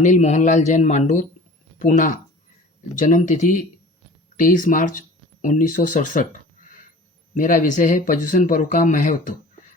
अनिल मोहनलाल जैन मांडोत, पूना। जन्म तिथि 23 मार्च 1967। मेरा विषय है पर्युषण पर्व का महत्व।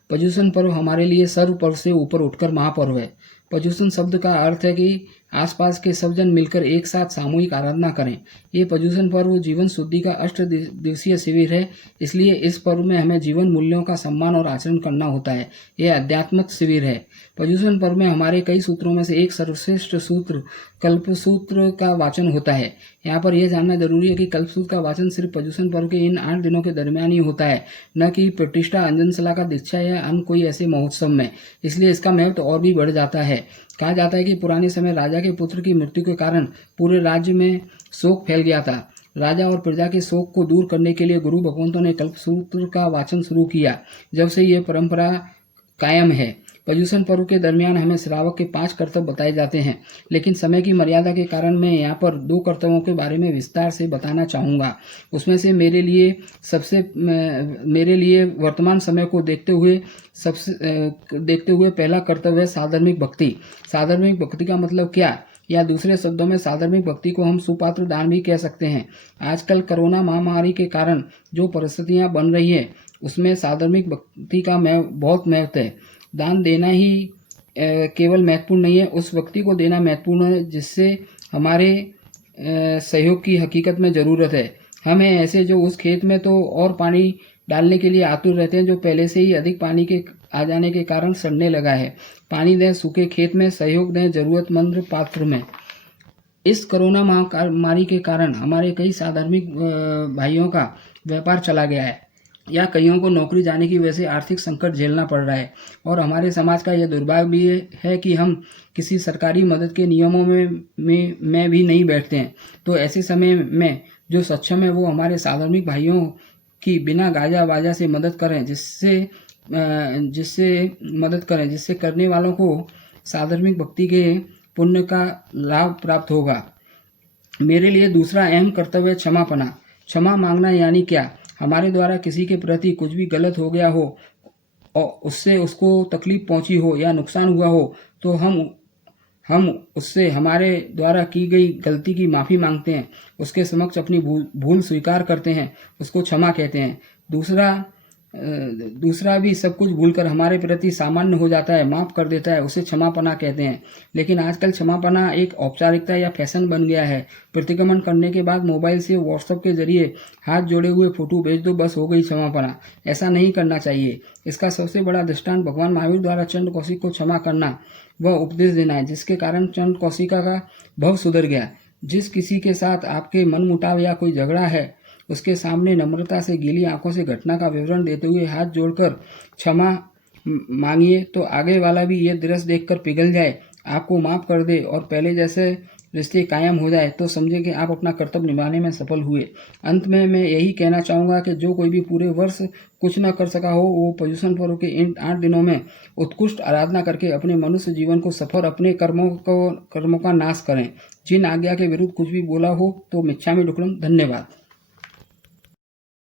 पर्युषण पर्व हमारे लिए सर्व पर्व से ऊपर उठकर महापर्व है। पर्युषण शब्द का अर्थ है कि आसपास के सब जन मिलकर एक साथ सामूहिक आराधना करें। ये पर्युषण पर्व जीवन शुद्धि का दिवसीय शिविर है, इसलिए इस पर्व में हमें जीवन मूल्यों का सम्मान और आचरण करना होता है। यह अध्यात्मक शिविर है। पर्युषण पर्व में हमारे कई सूत्रों में से एक सर्वश्रेष्ठ सूत्र कल्पसूत्र का वाचन होता है। यहाँ पर यह जानना जरूरी है कि कल्पसूत्र का वाचन सिर्फ पर्युषण पर्व के इन 8 दिनों के दरमियान ही होता है, न कि प्रतिष्ठा, अंजनशला का दीक्षा या अन्य कोई ऐसे महोत्सव में। इसलिए इसका महत्व और भी बढ़ जाता है। कहा जाता है कि पुराने समय राजा के पुत्र की मृत्यु के कारण पूरे राज्य में शोक फैल गया था। राजा और प्रजा के शोक को दूर करने के लिए गुरु भगवंतों ने कल्पसूत्र का वाचन शुरू किया। जब से यह परंपरा कायम है। पर्युषण पर्व के दरमियान हमें श्रावक के 5 कर्तव्य बताए जाते हैं, लेकिन समय की मर्यादा के कारण मैं यहाँ पर 2 कर्तव्यों के बारे में विस्तार से बताना चाहूँगा। उसमें से मेरे लिए वर्तमान समय को देखते हुए पहला कर्तव्य है साधर्मिक भक्ति। साधर्मिक भक्ति का मतलब क्या, या दूसरे शब्दों में साधर्मिक भक्ति को हम सुपात्र दान भी कह सकते हैं। आजकल कोरोना महामारी के कारण जो परिस्थितियाँ बन रही है, उसमें साधर्मिक भक्ति का बहुत महत्व है। दान देना ही केवल महत्वपूर्ण नहीं है, उस व्यक्ति को देना महत्वपूर्ण है जिससे हमारे सहयोग की हकीकत में ज़रूरत है। हमें ऐसे जो उस खेत में तो और पानी डालने के लिए आतुर रहते हैं, जो पहले से ही अधिक पानी के आ जाने के कारण सड़ने लगा है। पानी दें सूखे खेत में, सहयोग दें ज़रूरतमंद पात्र में। इस कोरोना महामारी के कारण हमारे कई साधर्मिक भाइयों का व्यापार चला गया है, या कईयों को नौकरी जाने की वजह से आर्थिक संकट झेलना पड़ रहा है। और हमारे समाज का यह दुर्भाग्य भी है कि हम किसी सरकारी मदद के नियमों में भी नहीं बैठते हैं। तो ऐसे समय में जो सक्षम है वो हमारे साधर्मिक भाइयों की बिना गाजा बाजा से मदद करें, जिससे करने वालों को साधर्मिक भक्ति के पुण्य का लाभ प्राप्त होगा। मेरे लिए दूसरा अहम कर्तव्य है क्षमापना। क्षमा मांगना यानी क्या, हमारे द्वारा किसी के प्रति कुछ भी गलत हो गया हो और उससे उसको तकलीफ पहुंची हो या नुकसान हुआ हो, तो हम उससे हमारे द्वारा की गई गलती की माफ़ी मांगते हैं, उसके समक्ष अपनी भूल स्वीकार करते हैं, उसको क्षमा कहते हैं। दूसरा भी सब कुछ भूलकर हमारे प्रति सामान्य हो जाता है, माफ़ कर देता है, उसे क्षमापना कहते हैं। लेकिन आजकल क्षमापना एक औपचारिकता या फैशन बन गया है। प्रतिक्रमण करने के बाद मोबाइल से व्हाट्सएप के जरिए हाथ जोड़े हुए फोटो भेज दो, बस हो गई क्षमापना। ऐसा नहीं करना चाहिए। इसका सबसे बड़ा दृष्टांत भगवान महावीर द्वारा चंड कौशिक को क्षमा करना व उपदेश देना है, जिसके कारण चंड कौशिका का भव सुधर गया। जिस किसी के साथ आपके मनमुटाव या कोई झगड़ा है, उसके सामने नम्रता से गीली आंखों से घटना का विवरण देते हुए हाथ जोड़कर क्षमा मांगिए, तो आगे वाला भी ये दृश्य देखकर पिघल जाए, आपको माफ़ कर दे और पहले जैसे रिश्ते कायम हो जाए, तो समझे कि आप अपना कर्तव्य निभाने में सफल हुए। अंत में मैं यही कहना चाहूँगा कि जो कोई भी पूरे वर्ष कुछ न कर सका हो, वो पर्युषण पर्व के इन 8 दिनों में उत्कृष्ट आराधना करके अपने मनुष्य जीवन को सफल, अपने कर्मों का नाश करें। जिन आज्ञा के विरुद्ध कुछ भी बोला हो तो मिच्छामि दुक्कडम। धन्यवाद।